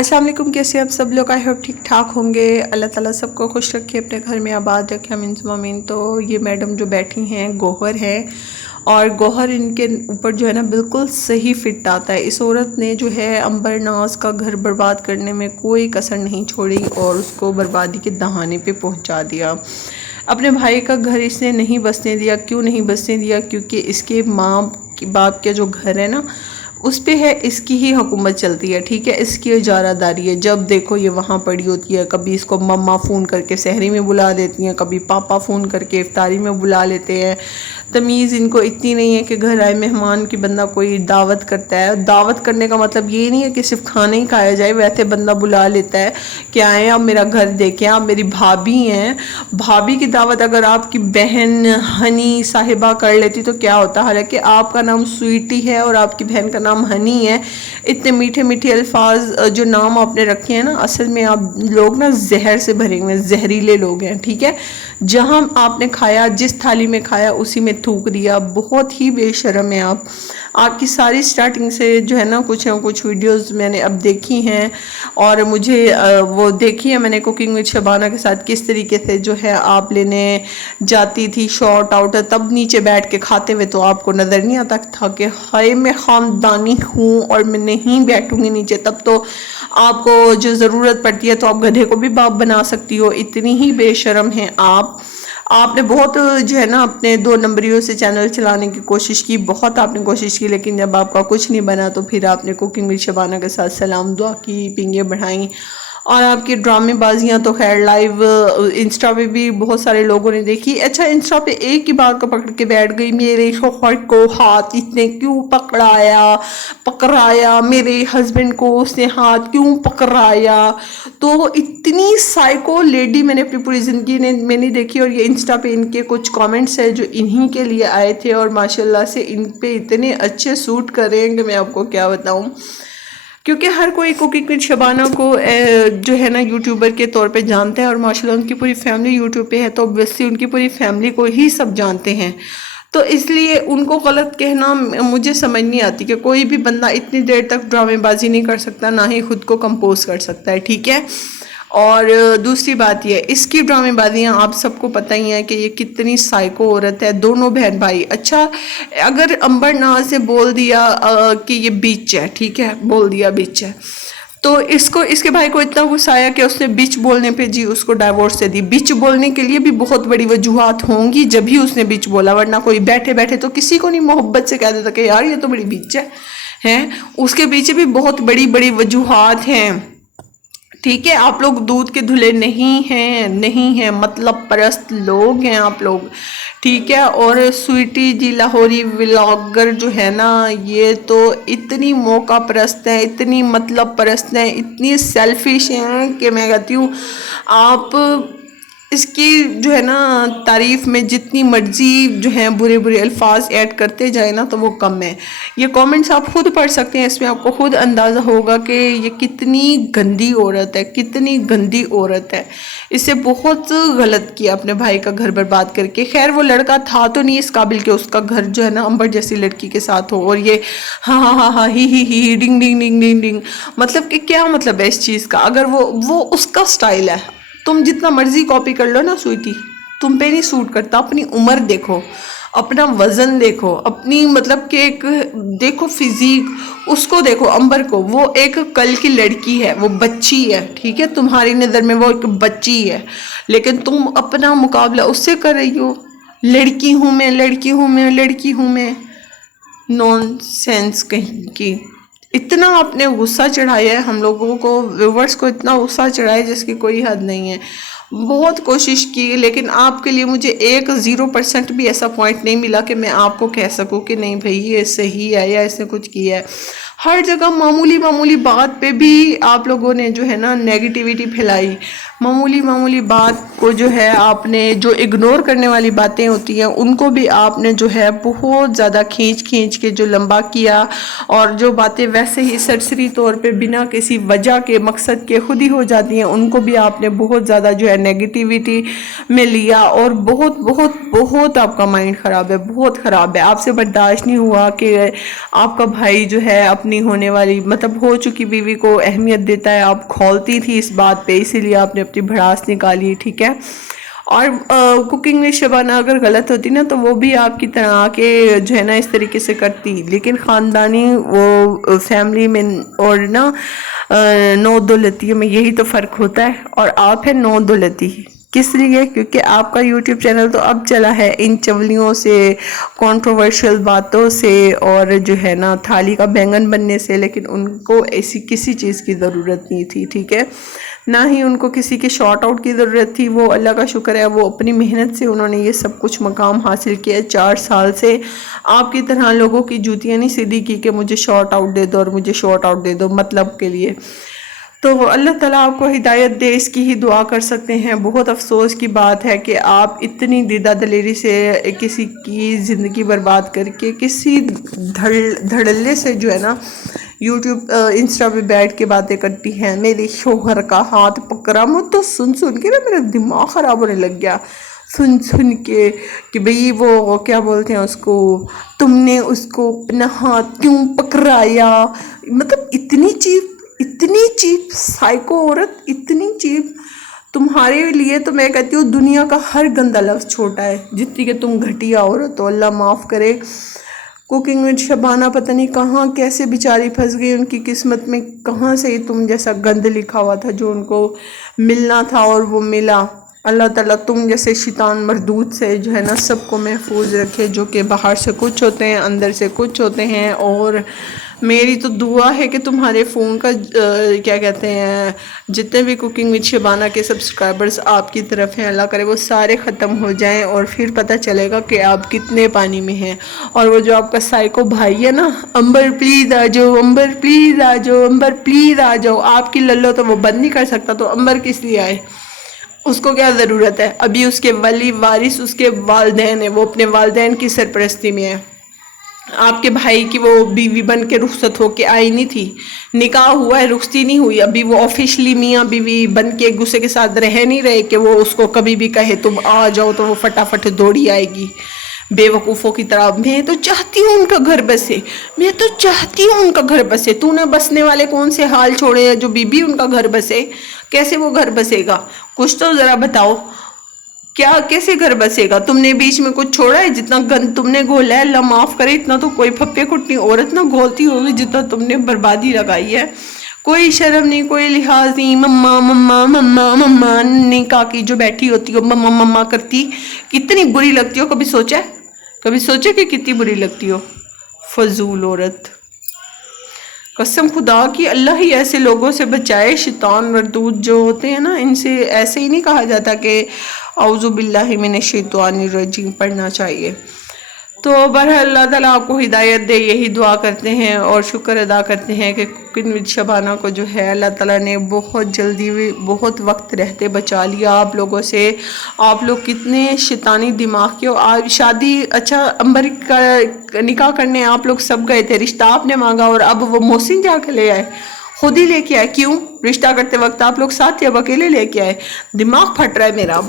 अस्सलाम वालेकुम। कैसे आप सब लोग? आई होप ठीक ठाक होंगे। अल्लाह ताला सबको खुश रखे, अपने घर में आबाद रखे, अमीन सुम्मा आमीन। तो ये मैडम जो बैठी हैं गौहर हैं, और गौहर इनके ऊपर जो है ना बिल्कुल सही फिट आता है। इस औरत ने जो है अंबर नाज का घर बर्बाद करने में कोई कसर नहीं छोड़ी और उसको बर्बादी के दहाने पे पहुंचा दिया। अपने भाई का घर इसने नहीं बसने दिया। क्यों नहीं बसने दिया? क्योंकि इसके माँ बाप के जो घर है ना उस पे है इसकी ही हुकूमत चलती है, ठीक है, इसकी इजारादारी है। जब देखो ये वहाँ पड़ी होती है, कभी इसको मम्मा फ़ोन करके सहरी में बुला देती हैं, कभी पापा फ़ोन करके इफ्तारी में बुला लेते हैं। तमीज़ इनको इतनी नहीं है कि घर आए मेहमान की बंदा कोई दावत करता है। दावत करने का मतलब ये नहीं है कि सिर्फ खाना ही खाया जाए, वैसे बंदा बुला लेता है कि आए आप मेरा घर देखें, आप मेरी भाभी हैं। भाभी की दावत अगर आपकी बहन हनी साहिबा कर लेती तो क्या होता। हालांकि आपका नाम स्वीटी है और आपकी बहन का नाम हनी है। इतने मीठे मीठे अल्फाज जो नाम आपने रखे हैं ना, असल में आप लोग ना जहर से भरे हुए जहरीले लोग हैं, ठीक है। जहां आपने खाया, जिस थाली में खाया उसी में थूक दिया। बहुत ही बेशर्म है आप। आपकी सारी स्टार्टिंग से जो है ना कुछ वीडियोस मैंने अब देखी हैं, और मुझे वो देखी है मैंने कुकिंग विद शबाना के साथ, किस तरीके से जो है आप लेने जाती थी शॉर्ट आउट, तब नीचे बैठ के खाते हुए तो आपको नज़र नहीं आता था कि हाय मैं ख़ानदानी हूँ और मैं नहीं बैठूंगी नीचे। तब तो आपको जो ज़रूरत पड़ती है तो आप गधे को भी बाप बना सकती हो। इतनी ही बेशर्म हैं आप। आपने बहुत जो है ना अपने 2 नंबरियों से चैनल चलाने की कोशिश की, बहुत आपने कोशिश की, लेकिन जब आपका कुछ नहीं बना तो फिर आपने कुकिंग विद शबाना के साथ सलाम दुआ की, पिंगे बढ़ाई। और आपकी ड्रामे बाजियाँ तो खैर लाइव इंस्टा पे भी बहुत सारे लोगों ने देखी। अच्छा, इंस्टा पे एक ही बात को पकड़ के बैठ गई, मेरे शौहर को हाथ इसने क्यों पकड़ाया, मेरे हस्बैंड को उसने हाथ क्यों पकड़ाया। तो इतनी साइको लेडी मैंने अपनी पूरी ज़िंदगी में नहीं देखी। और ये इंस्टा पे इनके कुछ कमेंट्स है जो इन्हीं के लिए आए थे, और माशाल्लाह से इन पे इतने अच्छे सूट कर रहे हैं कि मैं आपको क्या बताऊं। क्योंकि हर कोई कुकिंग विद शबाना को जो है ना यूट्यूबर के तौर पे जानता है, और माशाल्लाह उनकी पूरी फैमिली यूट्यूब पे है, तो ऑब्वियसली उनकी पूरी फैमिली को ही सब जानते हैं। तो इसलिए उनको गलत कहना मुझे समझ नहीं आती कि कोई भी बंदा इतनी देर तक ड्रामेबाजी नहीं कर सकता, ना ही खुद को कंपोज कर सकता है, ठीक है। और दूसरी बात ये, इसकी ड्रामेबाजियाँ आप सबको पता ही है कि ये कितनी साइको औरत है। दोनों बहन भाई, अच्छा अगर अंबर नाज से बोल दिया कि ये बिच है, ठीक है, बोल दिया बिच है, तो इसको इसके भाई को इतना गुस्सा आया कि उसने बिच बोलने पे जी उसको डाइवोर्स दे दी। बिच बोलने के लिए भी बहुत बड़ी वजूहात होंगी जब ही उसने बिच बोला, वरना कोई बैठे बैठे तो किसी को नहीं मोहब्बत से कह देता कि यार ये तो बड़ी बिच है, हैं। उसके पीछे भी बहुत बड़ी बड़ी वजूहात हैं, ठीक है। आप लोग दूध के धुले नहीं हैं, मतलब परस्त लोग हैं आप लोग, ठीक है। और स्वीटी जी लाहौरी व्लॉगर जो है ना, ये तो इतनी मौका परस्त हैं, इतनी मतलब परस्त हैं, इतनी सेल्फिश हैं कि मैं कहती हूँ आप इसकी जो है ना तारीफ़ में जितनी मर्जी जो है बुरे बुरे अल्फाज ऐड करते जाए ना तो वो कम है। ये कमेंट्स आप खुद पढ़ सकते हैं, इसमें आपको खुद अंदाज़ा होगा कि ये कितनी गंदी औरत है, कितनी गंदी औरत है। इससे बहुत गलत किया अपने भाई का घर बर्बाद करके। खैर वो लड़का था तो नहीं इस काबिल कि उसका घर जो है ना अंबर जैसी लड़की के साथ हो, और ये हाँ ही डिंग डिंग डिंग डिंग डिंग, मतलब कि क्या मतलब है इस चीज़ का। अगर वो उसका स्टाइल है, तुम जितना मर्जी कॉपी कर लो ना स्वीटी, तुम पे नहीं सूट करता। अपनी उम्र देखो, अपना वजन देखो, अपनी मतलब कि एक देखो फिजिक, उसको देखो अंबर को, वो एक कल की लड़की है, वो बच्ची है, ठीक है। तुम्हारी नज़र में वो एक बच्ची है, लेकिन तुम अपना मुकाबला उससे कर रही हो। लड़की हूँ मैं, नॉनसेंस कहीं की। इतना आपने गुस्सा चढ़ाया है हम लोगों को, व्यूवर्स को इतना गुस्सा चढ़ाया है जिसकी कोई हद नहीं है। बहुत कोशिश की, लेकिन आपके लिए मुझे 0% भी ऐसा पॉइंट नहीं मिला कि मैं आपको कह सकूं कि नहीं भाई ये सही है या इसने कुछ किया है। हर जगह मामूली बात पे भी आप लोगों ने जो है ना नेगेटिविटी फैलाई। मामूली बात को जो है आपने, जो इग्नोर करने वाली बातें होती हैं उनको भी आपने जो है बहुत ज़्यादा खींच के जो लंबा किया, और जो बातें वैसे ही सरसरी तौर पे बिना किसी वजह के मकसद के खुद ही हो जाती हैं उनको भी आपने बहुत ज़्यादा जो है नेगेटिविटी में लिया। और बहुत आपका माइंड ख़राब है, बहुत ख़राब है। आपसे बर्दाश्त नहीं हुआ कि आपका भाई जो है अपने نہیں ہونے والی، مطلب ہو چکی بیوی کو اہمیت دیتا ہے. آپ کھولتی تھی اس بات پہ، اسی لیے آپ نے اپنی بھڑاس نکالی. ٹھیک ہے. اور کوکنگ میں شبانہ اگر غلط ہوتی نا تو وہ بھی آپ کی طرح آ کے جو ہے نا اس طریقے سے کرتی، لیکن خاندانی وہ فیملی میں اور نا نو دولتی میں یہی تو فرق ہوتا ہے. اور آپ ہے نو دولتی. کس لیے؟ کیونکہ آپ کا یوٹیوب چینل تو اب چلا ہے ان چولیوں سے، کنٹروورشل باتوں سے، اور جو ہے نا تھالی کا بینگن بننے سے، لیکن ان کو ایسی کسی چیز کی ضرورت نہیں تھی. ٹھیک ہے. نہ ہی ان کو کسی کے شارٹ آؤٹ کی ضرورت تھی. وہ اللہ کا شکر ہے وہ اپنی محنت سے انہوں نے یہ سب کچھ مقام حاصل کیا. 4 سال سے آپ کی طرح لوگوں کی جوتیاں نہیں سیدھی کی کہ مجھے شارٹ آؤٹ دے دو اور مجھے شارٹ آؤٹ دے دو مطلب کے لیے. تو اللہ تعالیٰ آپ کو ہدایت دے، اس کی ہی دعا کر سکتے ہیں. بہت افسوس کی بات ہے کہ آپ اتنی دیدہ دلیری سے کسی کی زندگی برباد کر کے، کسی دھڑلے سے جو ہے نا یوٹیوب انسٹا پہ بیٹھ کے باتیں کرتی ہیں. میرے شوہر کا ہاتھ پکڑا، مجھ تو سن کے نا میرا دماغ خراب ہونے لگ گیا سن کے کہ بھئی وہ کیا بولتے ہیں اس کو، تم نے اس کو اپنا ہاتھ کیوں پکڑایا. مطلب اتنی چیپ سائیکو عورت، اتنی چیپ. تمہارے لیے تو میں کہتی ہوں دنیا کا ہر گندا لفظ چھوٹا ہے جتنی کہ تم گھٹیا عورت ہو. اللہ معاف کرے. کوکنگ میں شبانہ پتہ نہیں کہاں کیسے بیچاری پھنس گئی، ان کی قسمت میں کہاں سے تم جیسا گند لکھا ہوا تھا جو ان کو ملنا تھا اور وہ ملا. اللہ تعالیٰ تم جیسے شیطان مردود سے جو ہے نا سب کو محفوظ رکھے، جو کہ باہر سے کچھ ہوتے ہیں اندر سے کچھ ہوتے ہیں. اور میری تو دعا ہے کہ تمہارے فون کا کیا کہتے ہیں جتنے بھی کوکنگ وتھ شبانہ کے سبسکرائبرز آپ کی طرف ہیں، اللہ کرے وہ سارے ختم ہو جائیں اور پھر پتہ چلے گا کہ آپ کتنے پانی میں ہیں. اور وہ جو آپ کا سائیکو بھائی ہے نا، امبر پلیز آ جاؤ، امبر پلیز آ جاؤ، امبر پلیز آ جاؤ. آپ کی للو تو وہ بند نہیں کر سکتا، تو امبر کس لیے آئے؟ اس کو کیا ضرورت ہے؟ ابھی اس کے ولی وارث اس کے والدین ہیں، وہ اپنے والدین کی سرپرستی میں ہے. آپ کے بھائی کی وہ بیوی بن کے رخصت ہو کے آئی نہیں تھی، نکاح ہوا ہے، رخصتی نہیں ہوئی. ابھی وہ آفیشلی میاں بیوی بن کے ایک دوسرے کے ساتھ رہ نہیں رہے کہ وہ اس کو کبھی بھی کہے تم آ جاؤ تو وہ فٹافٹ دوڑی آئے گی بے وقوفوں کی طرح. میں تو چاہتی ہوں ان کا گھر بسے، میں تو چاہتی ہوں ان کا گھر بسے. تو نے بسنے والے کون سے حال چھوڑے ہیں جو بیوی ان کا گھر بسے؟ کیسے وہ گھر بسے گا؟ کچھ تو ذرا بتاؤ، کیا کیسے گھر بسے گا؟ تم نے بیچ میں کچھ چھوڑا ہے؟ جتنا گند تم نے گھولا ہے اللہ معاف کرے، اتنا تو کوئی پھپے کٹنی عورت نہ گھولتی ہوگی جتنا تم نے بربادی لگائی ہے. کوئی شرم نہیں، کوئی لحاظ نہیں. مما مما مما مما ننھی کاکی جو بیٹھی ہوتی ہو مما مما کرتی، کتنی بری لگتی ہو. کبھی سوچے کہ کتنی بری لگتی ہو؟ فضول عورت. قسم خدا کی اللہ ہی ایسے لوگوں سے بچائے. شیطان مردود جو ہوتے ہیں نا، ان سے ایسے ہی نہیں کہا جاتا کہ اعوذ باللہ من الشیطان الرجیم پڑھنا چاہیے. تو بہرحال اللہ تعالیٰ آپ کو ہدایت دے، یہی دعا کرتے ہیں اور شکر ادا کرتے ہیں کہ کوکنگ وتھ شبانہ کو جو ہے اللہ تعالیٰ نے بہت جلدی بہت وقت رہتے بچا لیا آپ لوگوں سے. آپ لوگ کتنے شیطانی دماغ کے ہو. شادی اچھا امبر کا نکاح کرنے آپ لوگ سب گئے تھے، رشتہ آپ نے مانگا اور اب وہ محسن جا کے لے آئے، خود ہی لے کے آئے. کیوں؟ رشتہ کرتے وقت آپ لوگ ساتھ تھے، اب اکیلے لے کے آئے. دماغ پھٹ رہا ہے میرا.